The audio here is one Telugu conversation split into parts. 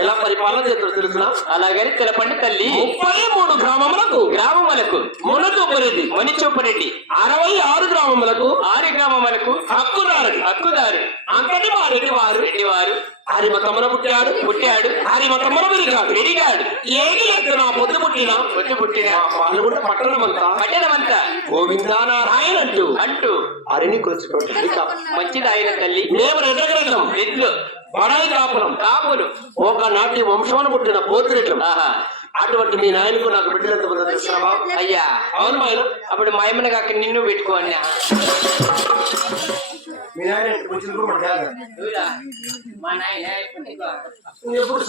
ఎలా పరిపాలన చేస్తారో తెలుసునా? అలాగని తెలపండి తల్లి. 33 గ్రామములకు మణిచూపరెడ్డి 66 గ్రామములకు 6 గ్రామములకు హక్కుదారు అంతటి మా రెడ్డి వారు హరిమతమున పుట్టాడు హరిమతమున పెరిగాడు. ఏది ఎత్తున పొద్దు పుట్టిన పాల్గొండ పట్టణమంతా గోవిందా నారాయణ అంటూ హరిని కొలుచుకోండి. మంచిది ఆయన తల్లి. మేము రెడ్డగ్రంథం ఎద్దులు బడాయి కాపులు ఒకనాటి వంశమును పుట్టిన పోతిరెట్లు. అటువంటి మీ నాయనకు నాకు బిడ్డలు ఎంతమంది తెలుసుకున్నావా? అయ్యా అవును మా ఆయన. అప్పుడు మా అమ్మని కాక నిన్ను పెట్టుకోండి. మీ నాయన ఎప్పుడు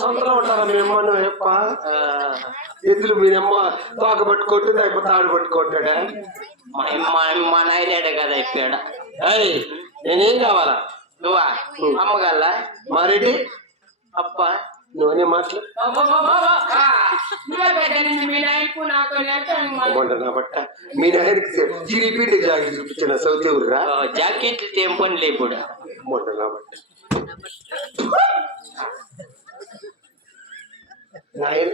సొంతలో ఉంటారా మేమన్నా ఎప్ప ఎద్దులు మీరేమో తోక పట్టుకోట్టు లేకపోతే తాడు పట్టుకోట్టాడా? మా నాయనేడే కదా ఇక్కడ. నేనేం కావాలా? నువ్వా అమ్మగల్లా మా రెడ్డి అప్ప నువ్వనే మాట్లాడు బట్ట. మీ నాయనకి చిరిపీట జాకెట్ చూపించిన సౌతి ఊర్రా జాకెట్లు తెంపండి ఇప్పుడు మొండనా బట్ట. నాయన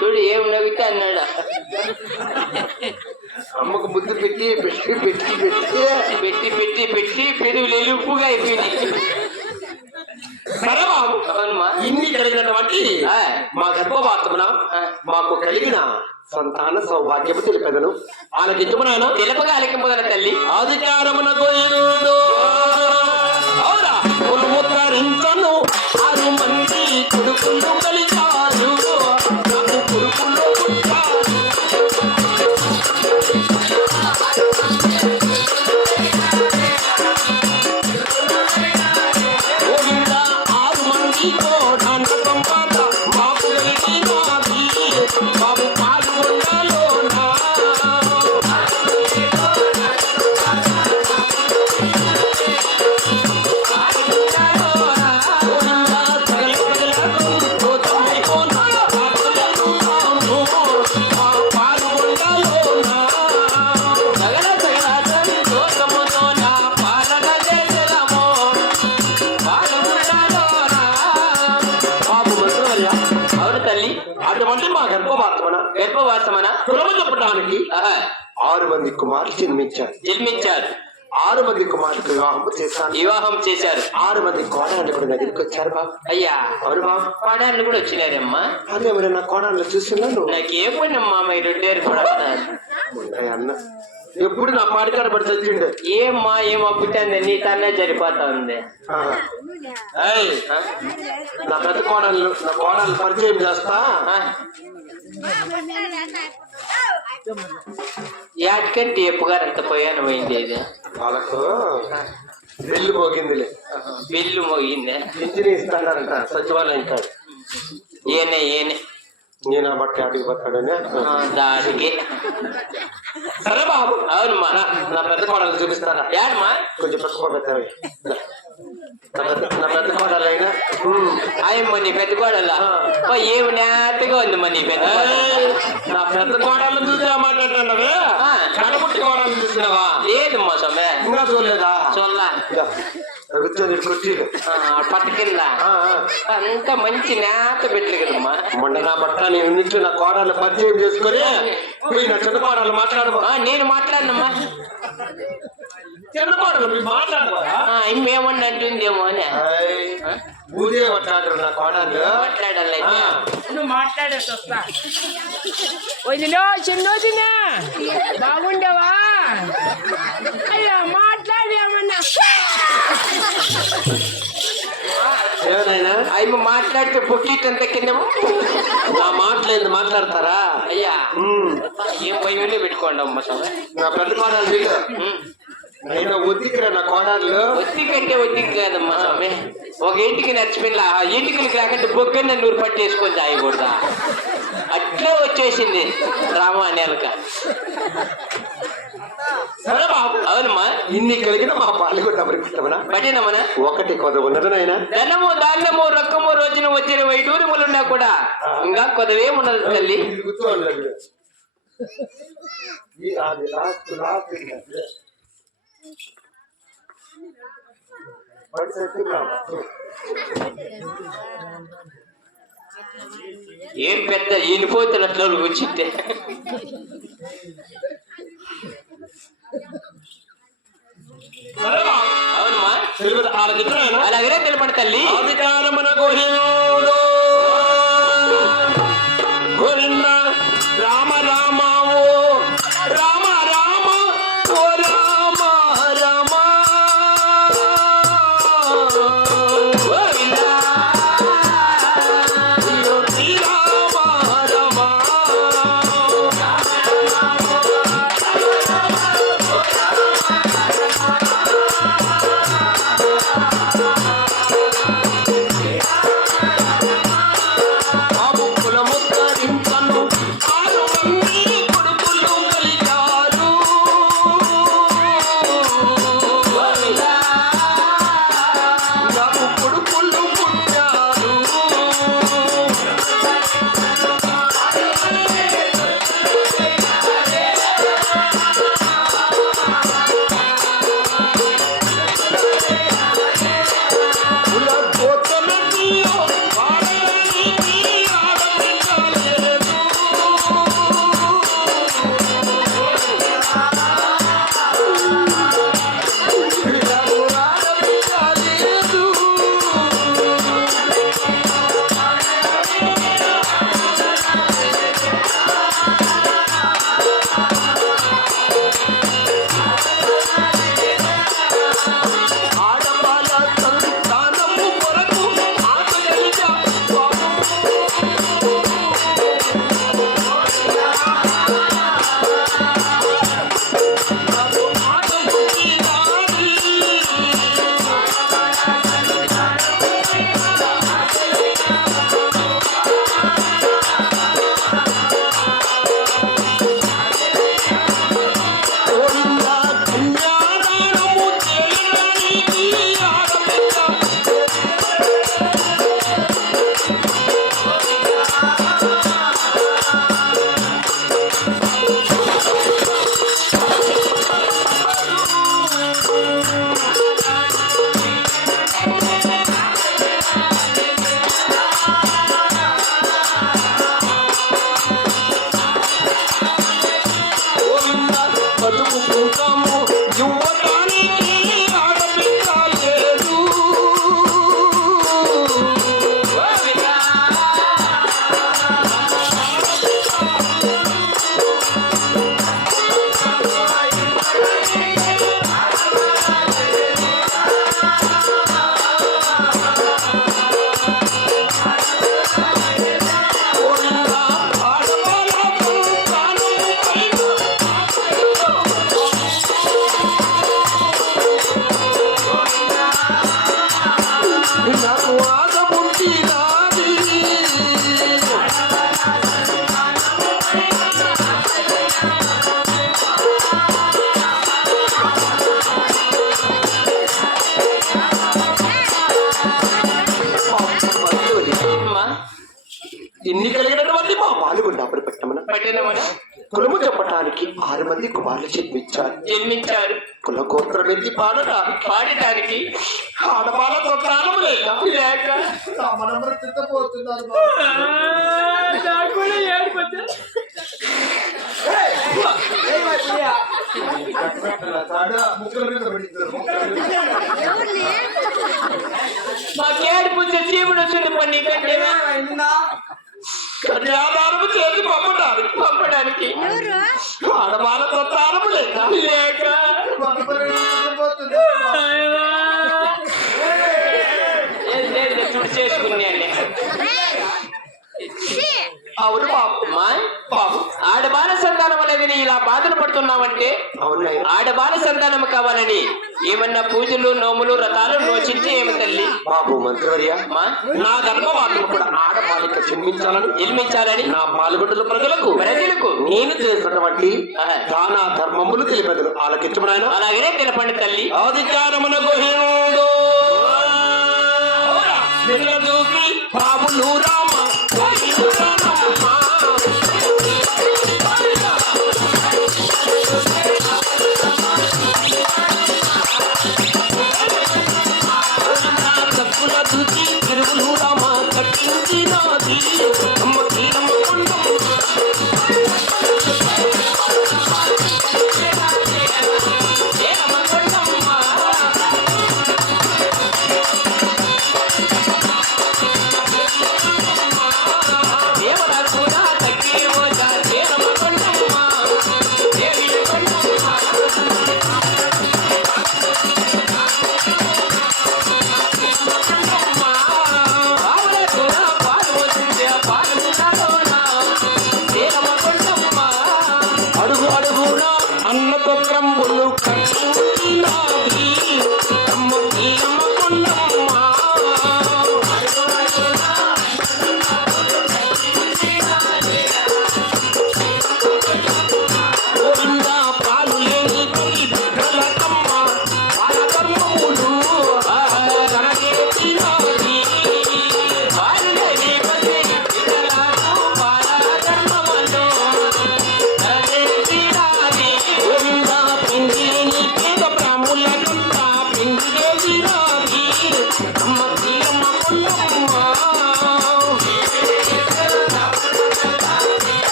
చూడు ఏం నవ్వుతా అన్నాడా. అమ్మకు ముద్దు పెట్టి పెట్టి పెట్టి పెట్టి పెట్టి పెట్టి పెట్టి పెరుగులు ఎలుపుగా అయిపోయింది. సరే బాబు, అవునమ్మా. ఇన్ని కలిగినటువంటి మా గర్భవాసమున మాకు కలిగిన సంతాన సౌభాగ్యము తెలిపెదను. ఆలకించుకున్నాను తెలుపగా అలకింపగల తల్లి. అధికారమునకు పులముత్తరించను 6 మంది కొడుకులు కలిగారు. కొడుకులు పుట్టారు. బాబు పాల్గొండలో గర్భవాసమన కులము చెప్పడానికి 6 మంది కుమారులు జన్మించారు. 6 మంది కుమారులకు వివాహం చేశారు. 6 మంది కోడళ్ళు కూడా దగ్గరికి వచ్చారు బాబు. అయ్యా అవును బాబు, కోడళ్ళు కూడా వచ్చినారమ్మా. అదే మరి నా కోడళ్ళు చూస్తున్నాను. నాకేం పోయినమ్మా మా 2 కూడా అన్న ఎప్పుడు నా పాడికాడ పడి చచ్చిండే. ఏమ్మా ఏమో పుట్టింది నీ తన్నే సరిపోతా ఉంది. నా పెద్ద కోడళ్ళు పరిచయం చేస్తా. యాటికంటే ఎప్పుగారు అంత పోయాను పోయింది. ఇది వాళ్ళకు బిల్లు మోగిందిలే. బిల్లు మోగింది. పింఛన్ ఇస్తాడంట సచివాలయం కాదు. ఏనే నేను ఆ బట్టి అడిగి పోతాడని దానికి. సరే బాబు, అవునమ్మా. నా పెద్ద కోడలు చూపిస్తారా? యాడమ్మా కొంచెం పెట్టుకోబెట్టాలి. నా పెద్ద కోడలైనా ఆయమ్మ నీ పెద్ద కోడలా? ఏమి నేతగా ఉంది మరి నీ పెద్ద. నా పెద్ద కోడలు చూసా మాట్లాడుతున్నావే, కడపుట్టి కోడలు చూసినావా? లేదమ్మా సొమ్మె. ఇంకా చూడలేదా? చూడలా. కూర్చొని కుర్చీలు పట్టు కింద అంతా మంచి నేత పెట్టలు కదమ్మా. మొన్న నా బట్ట నేను ఇంట్లో నా కోడలు పరిచయం చేసుకొని నా చిన్న కోడలు మాట్లాడమా. నేను మాట్లాడినమ్మా. చిన్న కోడలు మీరు మాట్లాడమా? ఇంకేమన్నా అంటుందేమో అని ఊదే మాట్లాడరు నా కోడలు. మాట్లాడాలి. నువ్వు మాట్లాడేసి వస్తా. వదిలో చిన్నోదినా బాగుండేవా? అయ్యా మాట్లాడేమన్నా. ఏమైనా అయ్యి మాట్లాడితే పుట్టింత కింద నా మాటలేదు మాట్లాడతారా? అయ్యా ఏం భయం పెట్టుకోండి అమ్మ. నా పెద్ద కోడలు నేను ఒత్తికిరా నా కోడళ్ళు. ఒత్తికంటే ఒత్తికి కాదమ్మా స్వామి. ఒక ఇంటికి నచ్చిపోయిన ఆ ఇంటికి రాకంటే బొగ్గన్న 100 పట్టేసుకొని తాగకూడదా? అట్లా వచ్చేసింది రామ అనేలక. సరే బాబు, అవునమ్మా. ఇన్ని కలిగిన మా పాలు కూడా పట్టినమనా? పట్టినమనా? ఒకటి కొద్ది ఉన్నది నాయన. ధనము ధాన్యము రొక్కము రోజున వచ్చిన 5 ఊరుములున్నా కూడా ఇంకా కొద్దివేమున్నది తల్లి. ఏం పెద్ద ఈనిపోతున్నట్లు వచ్చింటే అవునమ్మా అలాగే తెలపండి తల్లి. రామ రామ ఓ రామ రామ ఓ రామ రామ గోవిందా. ఇన్ని కలిగినటువంటి మా పాలుగుండా పెట్టమన పట్టినమన కులము చెప్పటానికి 6 మంది కుమారులు జన్మించారు. కుల గోత్రం ఎత్తి పాడటానికి ఆడవాళ్ళతో ప్రాణం లేక నాకు కూడా ఏడుపొచ్చా. మాకేడుపు చీముడు వచ్చింది పని కంటే కన్యాదానము చేసి పంపడానికి ఆడవాళ్ళతో ప్రాణం లేక చేసుకున్నాండి. అవును బాబు ఆడబాల సంతానం అనేది ఇలా బాధలు పడుతున్నావంటే ఆడబాల సంతానం కావాలని ఏమన్నా పూజలు నోములు రథాలు నోచించి ఏమి తల్లి బాబు మంత్రివర్య నా గర్భవాళ్ళు కూడా ఆడబాలిక జన్మించాలని నా పాల్గొంటున్న ప్రజలకు నేను చేసినటువంటి దాన ధర్మములు తెలిపేదను ఆలకించబడాను. అలాగనే తెలపండి తల్లి. అధికారమునకు బాబులు రామ తిరుగులు రామ కట్టించినది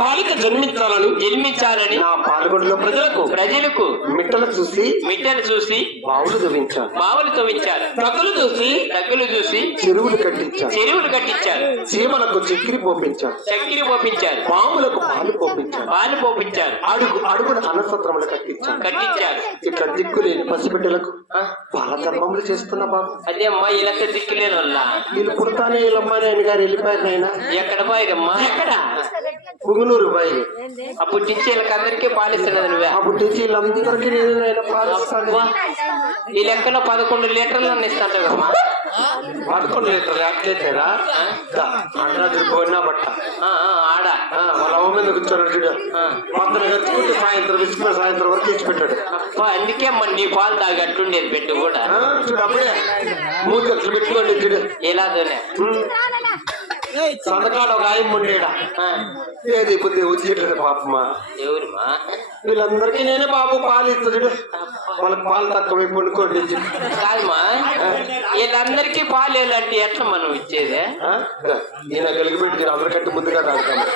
బాలిక జన్మించాలని జన్మించాలని నా పాల్గొండలో ప్రజలకు మిట్టలు చూసి బావులు తవ్వించాను. బావులు తవ్వించారు. తగ్గులు చూసి చెరువులు కట్టించారు. చీమలకు చక్కెర పోపించారు. పాములకు పాలు పోపించారు. అడుగున అన్నసత్రములు కట్టించారు. ఇట్లా దిక్కులేని పసిబిడ్డలకు పాల ధర్మములు చేస్తున్నా బాబు. అదే అమ్మా ఇలా దిక్కులేని వల్ల వీళ్ళు పుడతానే వీళ్ళమ్మాయి ఆయన గారు వెళ్ళిపోయారు ఆయన. ఎక్కడ పోయారమ్మా? ఎక్కడ? పుగునూరు బాయి. అప్పటి నుంచి వీళ్ళకందరికీ పాలిస్తున్నది నువ్వే. అప్పటి నుంచి వీళ్ళందరికీ నేను పాలిస్తాను. ఈ లెక్కలో 11 లీటర్లు ఇస్తాంటమ్మా. 11 లీటర్లు అట్లేతేరా అన్నది పోయినా బట్ట ఆడ వాళ్ళ అమ్మ మీద కూర్చోడు చూడ మొత్తం కట్టుకుంటే సాయంత్రం వరకు తెచ్చి పెట్టాడు. అందుకే మరి నీ పాలు తాగట్టుండేది పెట్టు కూడా. చూడు అప్పుడే మూడు గంటలు పెట్టుకోండి చూడు. ఎలాదోనే సంతకాడ ఒక ఆయన ఉండేడా ఏది బుద్ధి వచ్చేటది పాపమా. ఎవరుమా? వీళ్ళందరికీ నేనే బాబు పాలు ఇస్తాడు. వాళ్ళకి పాలు తక్కువ పండుకోండి. కాదమ్మా, వీళ్ళందరికీ పాలు ఎలాంటి ఎట్లా మనం ఇచ్చేదే? ఈయన కలిగి పెట్టి అందరికంటే ముందుగా తాగుతాము.